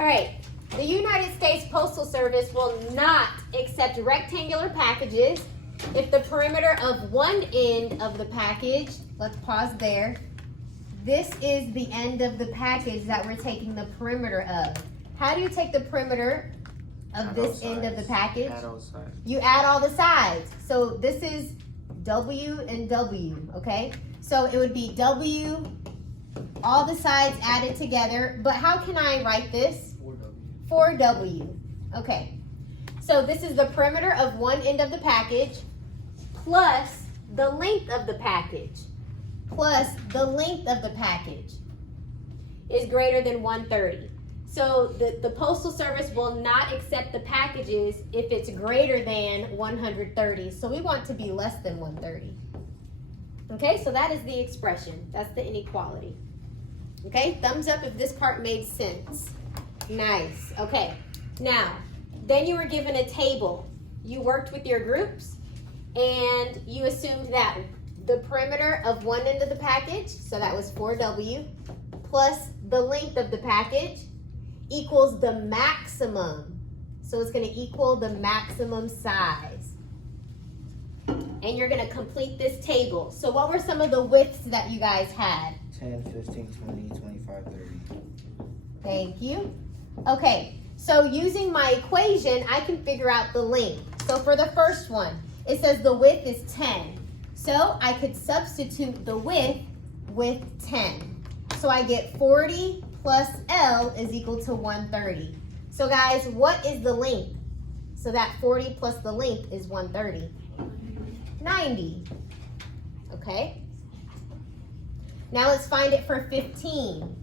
All right, the United States Postal Service will not accept rectangular packages if the perimeter of one end of the package, let's pause there. This is the end of the package that we're taking the perimeter of. How do you take the perimeter of this end of the package? Add all sides. You add all the sides. So this is W and W, okay? So it would be W, all the sides added together. But how can I write this? 4W. Okay. So this is the perimeter of one end of the package plus the length of the package. Plus the length of the package is greater than 130. So the Postal Service will not accept the packages if it's greater than 130. So we want to be less than 130. Okay, so that is the expression. That's the inequality. Okay, thumbs up if this part made sense. Nice. Okay, now, then you were given a table. You worked with your groups and you assumed that the perimeter of one end of the package, so that was 4W, plus the length of the package equals the maximum. So it's going to equal the maximum size. And you're going to complete this table. So what were some of the widths that you guys had? 10, 15, 20, 25, 30. Thank you. Okay, so using my equation, I can figure out the length. So for the first one, it says the width is 10. So I could substitute the width with 10. So I get 40 plus L is equal to 130. So guys, what is the length? So that 40 plus the length is 130. 90. Okay. Now let's find it for 15.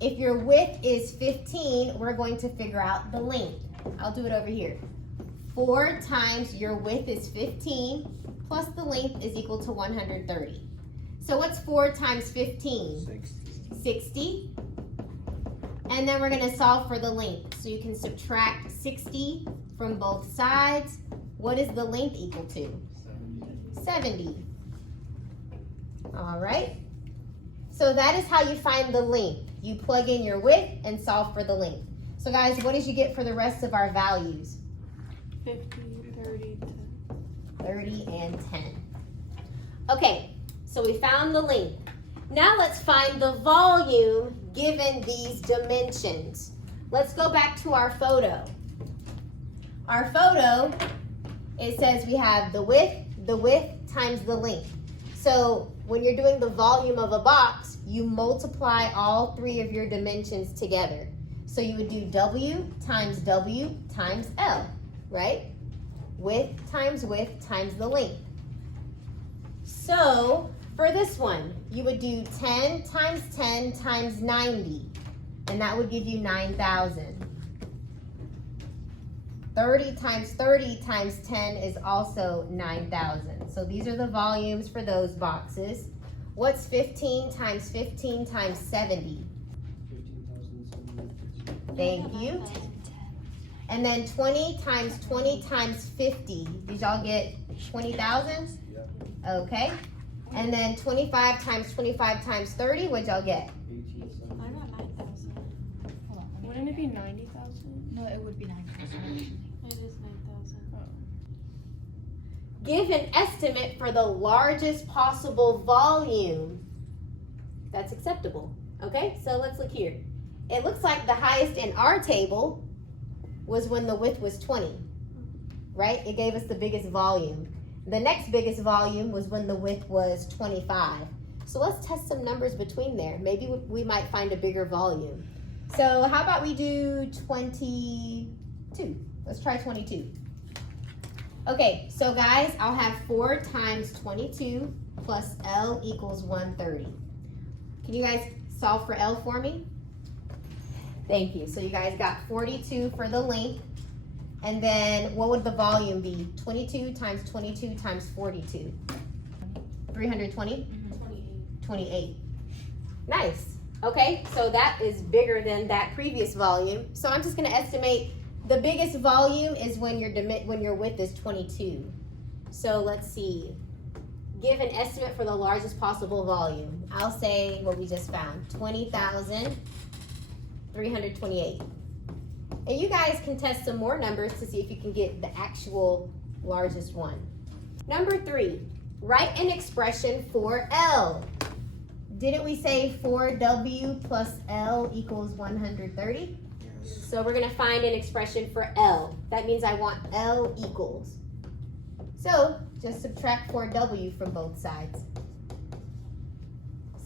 If your width is 15, we're going to figure out the length. I'll do it over here. 4 times your width is 15 plus the length is equal to 130. So what's 4 times 15? 60. And then we're going to solve for the length. So you can subtract 60 from both sides. What is the length equal to? 70. All right. So that is how you find the length. You plug in your width and solve for the length. So guys, what did you get for the rest of our values? 50, 30, 10. 30 and 10. Okay, so we found the length. Now let's find the volume given these dimensions. Let's go back to our photo. Our photo, it says we have the width times the length. So when you're doing the volume of a box, you multiply all three of your dimensions together. So you would do W times L, right? Width times the length. So for this one, you would do 10 times 90, and that would give you 9,000. 30 times 10 is also 9,000. So these are the volumes for those boxes. What's 15 times 70? Thank you. And then 20 times 50. Did y'all get 20,000? Okay. And then 25 times 30, what'd y'all get? I got 9,000. Wouldn't it be 90,000? No, it would be 9,000. It is 9,000. Oh. Give an estimate for the largest possible volume that's acceptable. Okay, so let's look here. It looks like the highest in our table was when the width was 20, right? It gave us the biggest volume. The next biggest volume was when the width was 25. So let's test some numbers between there. Maybe we might find a bigger volume. So how about we do 22? Let's try 22. Okay, so guys, I'll have 4 times 22 plus L equals 130. Can you guys solve for L for me? Thank you. So you guys got 42 for the length. And then what would the volume be? 22 times 22 times 42. 320? 28. Nice. Okay, so that is bigger than that previous volume. So I'm just going to estimate the biggest volume is when your width is 22. So let's see. Give an estimate for the largest possible volume. I'll say what we just found, 20,328. And you guys can test some more numbers to see if you can get the actual largest one. Number 3, write an expression for L. Didn't we say 4W plus L equals 130? Yes. So we're gonna find an expression for L. That means I want L equals. So just subtract 4W from both sides.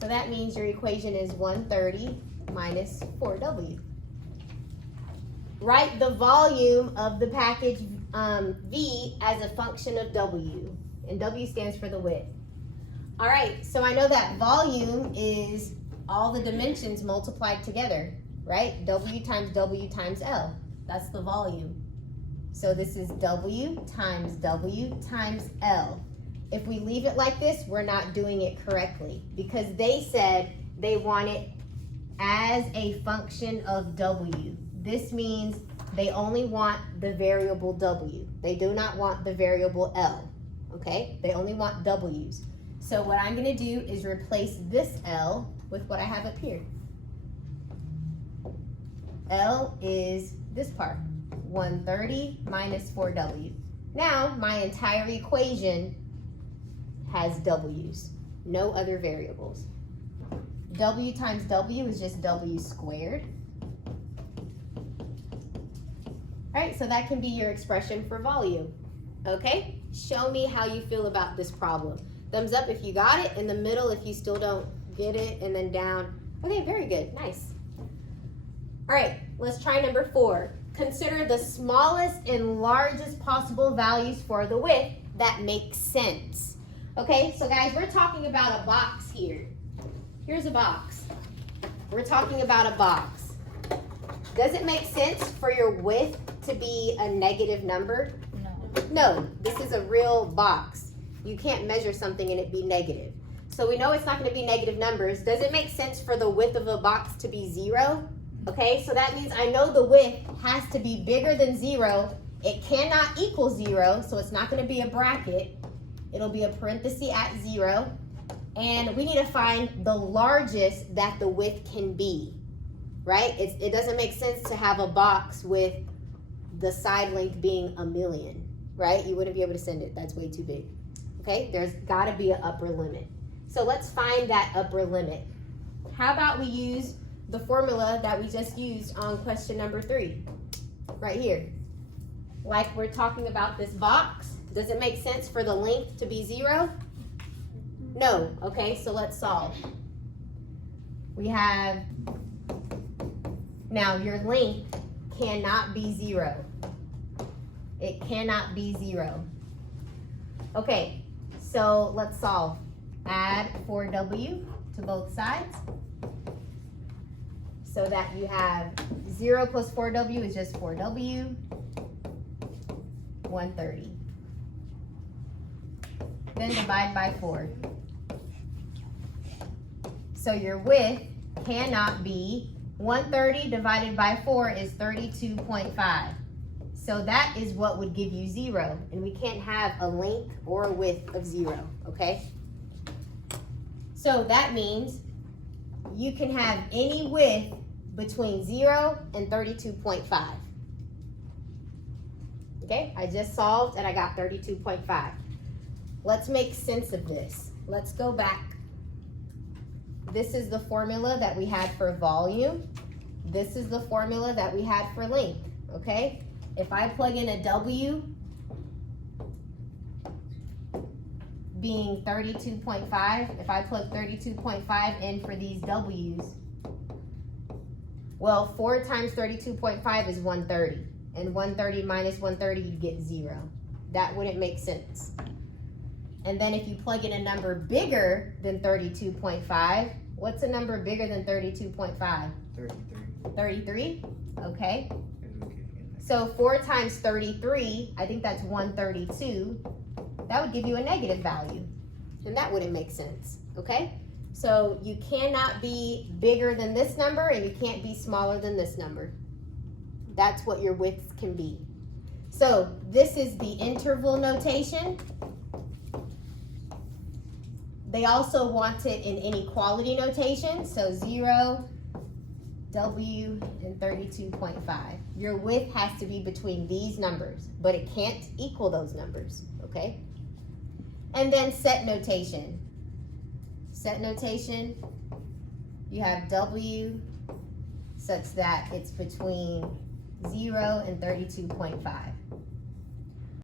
So that means your equation is 130 minus 4W. Write the volume of the package V as a function of W. And W stands for the width. All right, so I know that volume is all the dimensions multiplied together, right? W times L. That's the volume. So this is W times L. If we leave it like this, we're not doing it correctly because they said they want it as a function of W. This means they only want the variable W. They do not want the variable L, okay? They only want W's. So what I'm gonna do is replace this L with what I have up here. L is this part, 130 minus 4W. Now, my entire equation has W's, no other variables. W times W is just W squared. All right, so that can be your expression for volume, okay? Show me how you feel about this problem. Thumbs up if you got it, in the middle if you still don't get it, and then down. Okay, very good, nice. All right, let's try number 4. Consider the smallest and largest possible values for the width that make sense. Okay, so guys, we're talking about a box here. Here's a box. We're talking about a box. Does it make sense for your width to be a negative number? No. No, this is a real box. You can't measure something and it be negative. So we know it's not going to be negative numbers. Does it make sense for the width of a box to be 0? Okay, so that means I know the width has to be bigger than 0. It cannot equal 0, so it's not going to be a bracket. It'll be a parenthesis at 0. And we need to find the largest that the width can be, right? It doesn't make sense to have a box with the side length being 1,000,000, right? You wouldn't be able to send it. That's way too big. Okay, there's got to be an upper limit. So let's find that upper limit. How about we use the formula that we just used on question number 3, right here. Like we're talking about this box, does it make sense for the length to be 0? No, okay, so let's solve. We have, now your length cannot be 0. It cannot be 0. Okay. So let's solve. Add 4W to both sides so that you have 0 plus 4W is just 4W, 130. Then divide by 4. So your width cannot be 130 divided by 4 is 32.5. So that is what would give you 0, and we can't have a length or a width of 0, okay? So that means you can have any width between 0 and 32.5. Okay, I just solved and I got 32.5. Let's make sense of this. Let's go back. This is the formula that we had for volume. This is the formula that we had for length, okay? If I plug in a W being 32.5, if I plug 32.5 in for these W's, well, 4 times 32.5 is 130. And 130 minus 130, you get 0. That wouldn't make sense. And then if you plug in a number bigger than 32.5, what's a number bigger than 32.5? 33. 33? Okay. So 4 times 33, I think that's 132. That would give you a negative value. And that wouldn't make sense, okay? So you cannot be bigger than this number and you can't be smaller than this number. That's what your widths can be. So this is the interval notation. They also want it in inequality notation. So 0, W and 32.5. Your width has to be between these numbers, but it can't equal those numbers, okay? And then set notation. Set notation, you have W such that it's between 0 and 32.5.